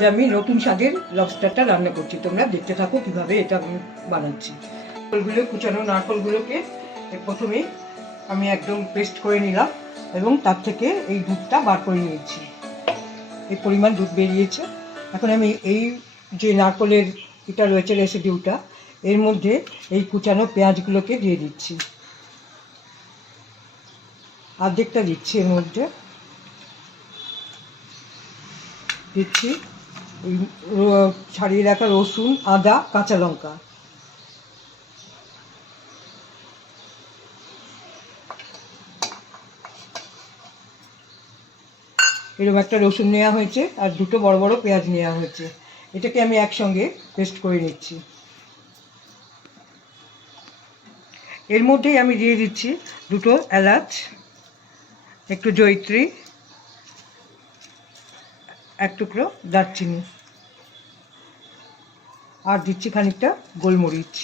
আজ আমি নতুন স্বাদের লবস্টারটা রান্না করছি। তোমরা দেখতে থাকো কীভাবে এটা আমি বানাচ্ছি। নারকলগুলো কুচানো নারকলগুলোকে প্রথমে আমি একদম পেস্ট করে নিলাম এবং তার থেকে এই দুধটা বার করে নিয়েছি। এই পরিমাণ দুধ বেরিয়েছে। এখন আমি এই যে নারকলের এটা রয়েছে রেসিডিউটা এর মধ্যে এই কুচানো পেঁয়াজগুলোকে দিয়ে দিচ্ছি। অর্ধেকটা দিচ্ছি এর মধ্যে। দিচ্ছি। ছাড়িয়ে রাখা রসুন, আদা, কাঁচা লঙ্কা। এরকম একটা রসুন নেওয়া হয়েছে, আর দুটো বড় বড় পেঁয়াজ নেওয়া হয়েছে। এটাকে আমি একসঙ্গে পেস্ট করে নিচ্ছি। এর মধ্যেই আমি দিয়ে দিচ্ছি দুটো এলাচ, একটু জয়িত্রী এক টুকরো দারচিনি। আর দিচ্ছি খানিকটা গোলমরিচ।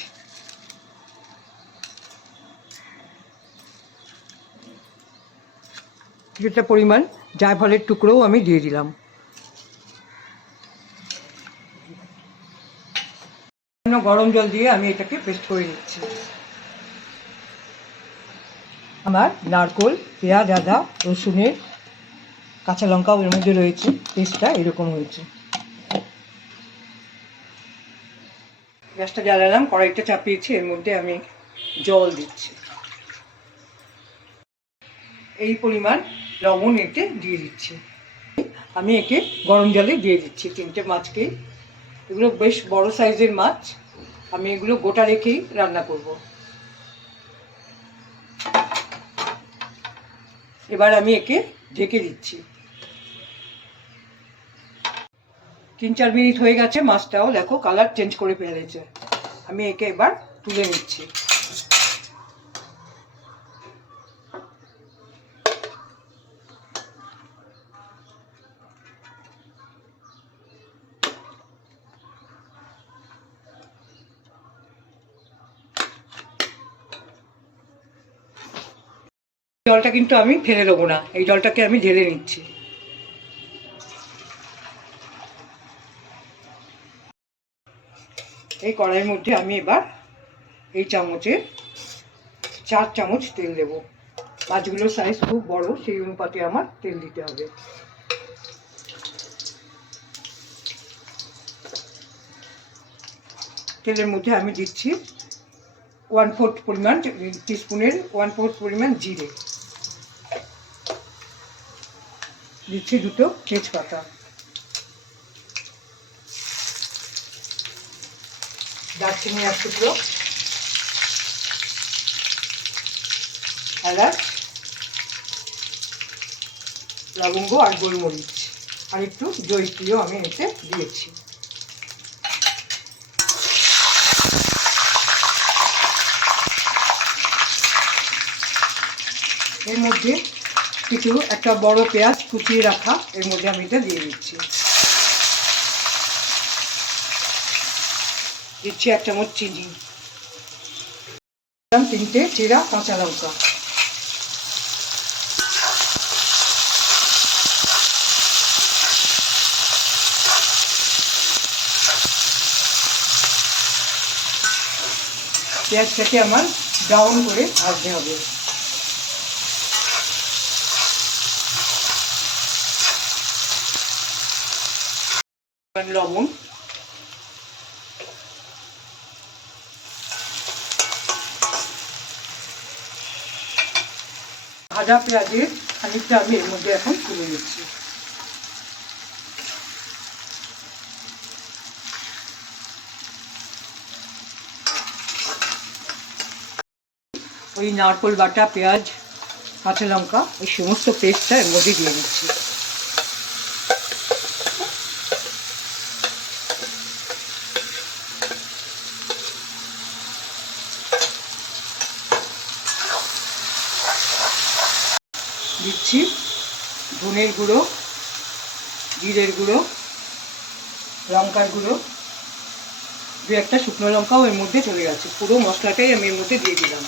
কিছুটা পরিমাণ জায়ফলের টুকরোও আমি দিয়ে দিলাম। গরম জল দিয়ে আমি এটাকে পেস্ট করে নিচ্ছি। আমার নারকোল, পেঁয়াজ, আদা, রসুনের কাঁচা লঙ্কাও এর মধ্যে রয়েছে, পেস্টটা এরকম হয়েছে। গ্যাসটা জ্বালালাম, কড়াইটা চাপিয়েছি, এর মধ্যে আমি জল দিচ্ছি। এই পরিমাণ লবণ এতে দিয়ে দিচ্ছি। আমি একে গরম জলে দিয়ে দিচ্ছি, তিনটে মাছকে। এগুলো বেশ বড় সাইজের মাছ, আমি এগুলো গোটা রেখেই রান্না করব। এবার আমি একে ঢেকে দিচ্ছি। তিন চার মিনিট হয়ে গেছে, মাছটাও দেখো কালার চেঞ্জ করে ফেলেছে। আমি একে এবার তুলে নিচ্ছি। জলটা কিন্তু আমি ফেলে দেবো না, এই জলটাকে আমি ঢেলে নিচ্ছি। এই কড়াইয়ের মধ্যে আমি এবার এই চামচে চার চামচ তেল দেব। মাছগুলোর সাইজ খুব বড়, সেই অনুপাতে আমার তেল দিতে হবে। তেলের মধ্যে আমি দিচ্ছি ওয়ান ফোর্থ পরিমাণ টিস্পুনের ওয়ান ফোর্থ পরিমাণ জিরে। দিচ্ছি দুটো তেজপাতা। দারচিনি এক টুকরো। এলাচ, লবঙ্গ আর গোলমরিচ। আর একটু জয়িত্রীও আমি এতে দিয়েছি। এর মধ্যে কিছু একটা বড় পেঁয়াজ কুচিয়ে রাখা, এর মধ্যে আমি এটা দিয়ে দিচ্ছি। দিচ্ছি এক চামচ চিনি তিনটে চেরা কাঁচা লঙ্কা। পেঁয়াজটাকে আমার ব্রাউন করে ভাজতে হবে। লবণ। ভাজা পেঁয়াজের খানিকটা আমি এর মধ্যে এখন তুলে নিচ্ছি। ওই নারকোল বাটা, পেঁয়াজ, কাঁচা লঙ্কা ওই সমস্ত পেস্টটা এর মধ্যে দিয়ে দিচ্ছি। ধনের গুঁড়ো, জিরের গুঁড়ো, লঙ্কার গুঁড়ো, দু একটা শুকনো লঙ্কাও এর মধ্যে চলে গেছে। পুরো মশলাটাই আমি এর মধ্যে দিয়ে দিলাম।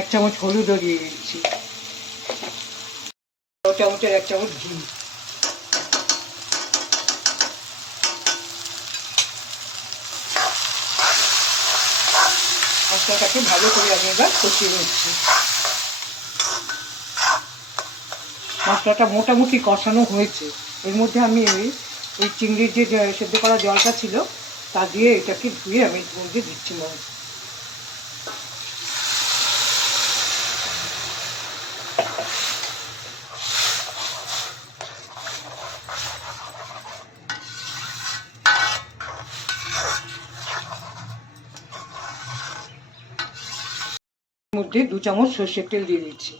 এক চামচ হলুদও দিয়ে দিচ্ছি। চামচের এক চামচ ঘি। মশলাটাকে ভালো করে আমি এবার কষিয়ে নিচ্ছি। মশলাটা মোটামুটি কষানো হয়েছে। এর মধ্যে আমি ওই ওই চিংড়ির যে সেদ্ধ করা জলটা ছিল, তা দিয়ে এটাকে ধুয়ে আমি এর মধ্যে দিচ্ছি মধ্যে দু চামচ সর্ষের তেল দিয়ে দিচ্ছি।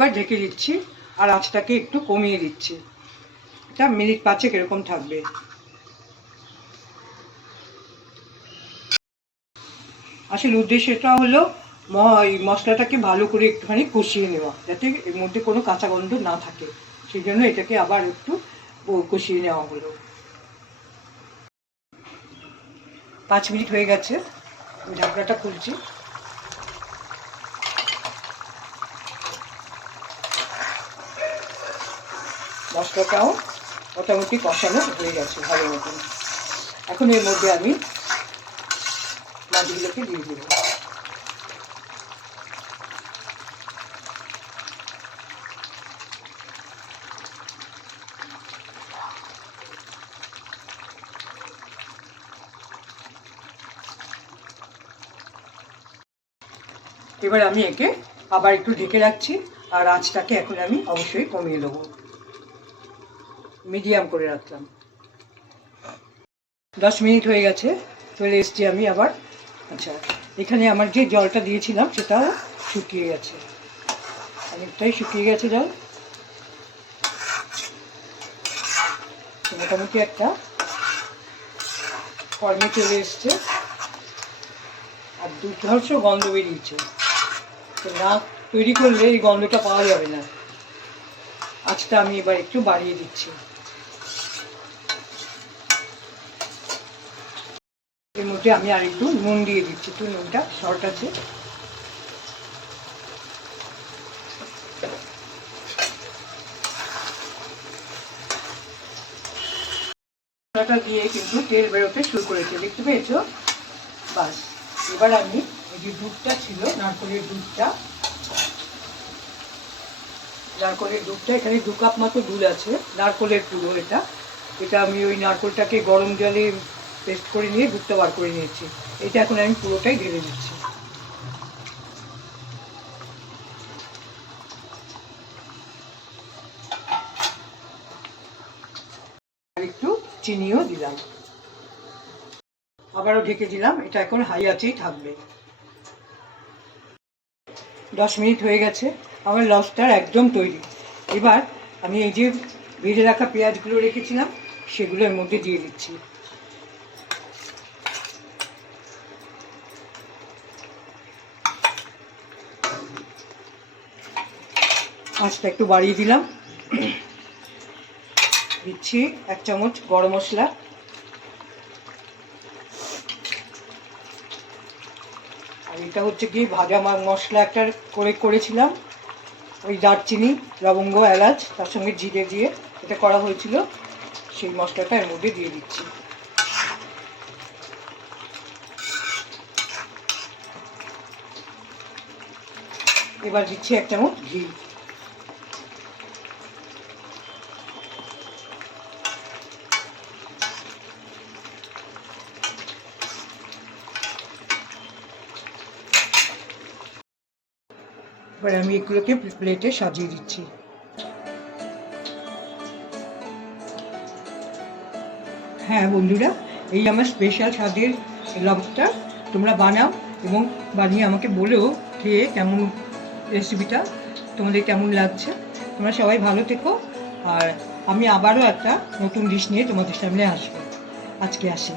এবার ঢেকে দিচ্ছি আর আঁচটাকে একটু কমিয়ে দিচ্ছি। এটা মিনিট পাঁচেক এরকম থাকবে। আসলে উদ্দেশ্যটা হলো এই মশলাটাকে ভালো করে একটুখানি কষিয়ে নেওয়া, যাতে এর মধ্যে কোনো কাঁচা গন্ধ না থাকে। সেই জন্য এটাকে আবার একটু কষিয়ে নেওয়া হলো। পাঁচ মিনিট হয়ে গেছে। ঢাকনাটা খুলছি। মশলাটাও মোটামুটি কষানো হয়ে গেছে ভালো মতন। এখন এর মধ্যে আমি মাছগুলোকে দিয়ে দেবো। এবার আমি একে আবার একটু ঢেকে রাখছি, আর আঁচটাকে এখন আমি অবশ্যই কমিয়ে দেবো। মিডিয়াম করে রাখলাম। দশ মিনিট হয়ে গেছে, চলে এসছি আমি আবার। আচ্ছা এখানে আমার যে জলটা দিয়েছিলাম সেটাও শুকিয়ে গেছে। অনেকটাই শুকিয়ে গেছে জল। মোটামুটি একটা ফর্মে চলে এসছে। আর দুর্ধর্ষ গন্ধ বেরিয়েছে। তো না তৈরি করলে এই গন্ধটা পাওয়া যাবে না। আজটা আমি এবার একটু বাড়িয়ে দিচ্ছি। মধ্যে আমি আর একটু নুন দিয়ে দিচ্ছি। একটু নুনটা শর্ট আছে মশলাটা দিয়ে কিন্তু তেল বেরোতে শুরু করেছে, দেখতে পেয়েছ? বাস, এবার আমি এই যে দুধটা ছিল, নারকলের দুধটা নারকলের দুধটা, এখানে দু কাপ মতো দুধ আছে, নারকলের পুরো এটা। এটা আমি ওই নারকলটাকে গরম জলে পেস্ট করে নিয়ে দুধটা বার করে নিয়েছি। এটা এখন আমি পুরোটাই ঢেলে দিচ্ছি। একটু চিনিও দিলাম। আবারও ঢেকে দিলাম, এটা এখন হাই আছেই থাকবে। দশ মিনিট হয়ে গেছে, আমার লবস্টার একদম তৈরি। এবার আমি এই যে ভেজে রাখা পেঁয়াজগুলো রেখেছিলাম, সেগুলো এর মধ্যে দিয়ে দিচ্ছি। আঁচটা একটু বাড়িয়ে দিলাম। দিচ্ছি এক চামচ গরম মশলা। আর এটা হচ্ছে কি, ভাজা মশলা একটা করে করেছিলাম। ওই দারচিনি, লবঙ্গ, এলাচ, তার সঙ্গে জিরে দিয়ে এটা করা হয়েছিল। সেই মশলাটা এর মধ্যে দিয়ে দিচ্ছি। এবার দিচ্ছি এক চামচ ঘি। এবার আমি এগুলোকে প্লেটে সাজিয়ে দিচ্ছি। হ্যাঁ বন্ধুরা, এই আমার স্পেশাল স্বাদের লবস্টার তোমরা বানাও এবং বানিয়ে আমাকে বলেও খেয়ে কেমন রেসিপিটা তোমাদের কেমন লাগছে। তোমরা সবাই ভালো থেকো আর আমি আবারও একটা নতুন ডিশ নিয়ে তোমাদের সামনে আসব। আজকে আসি।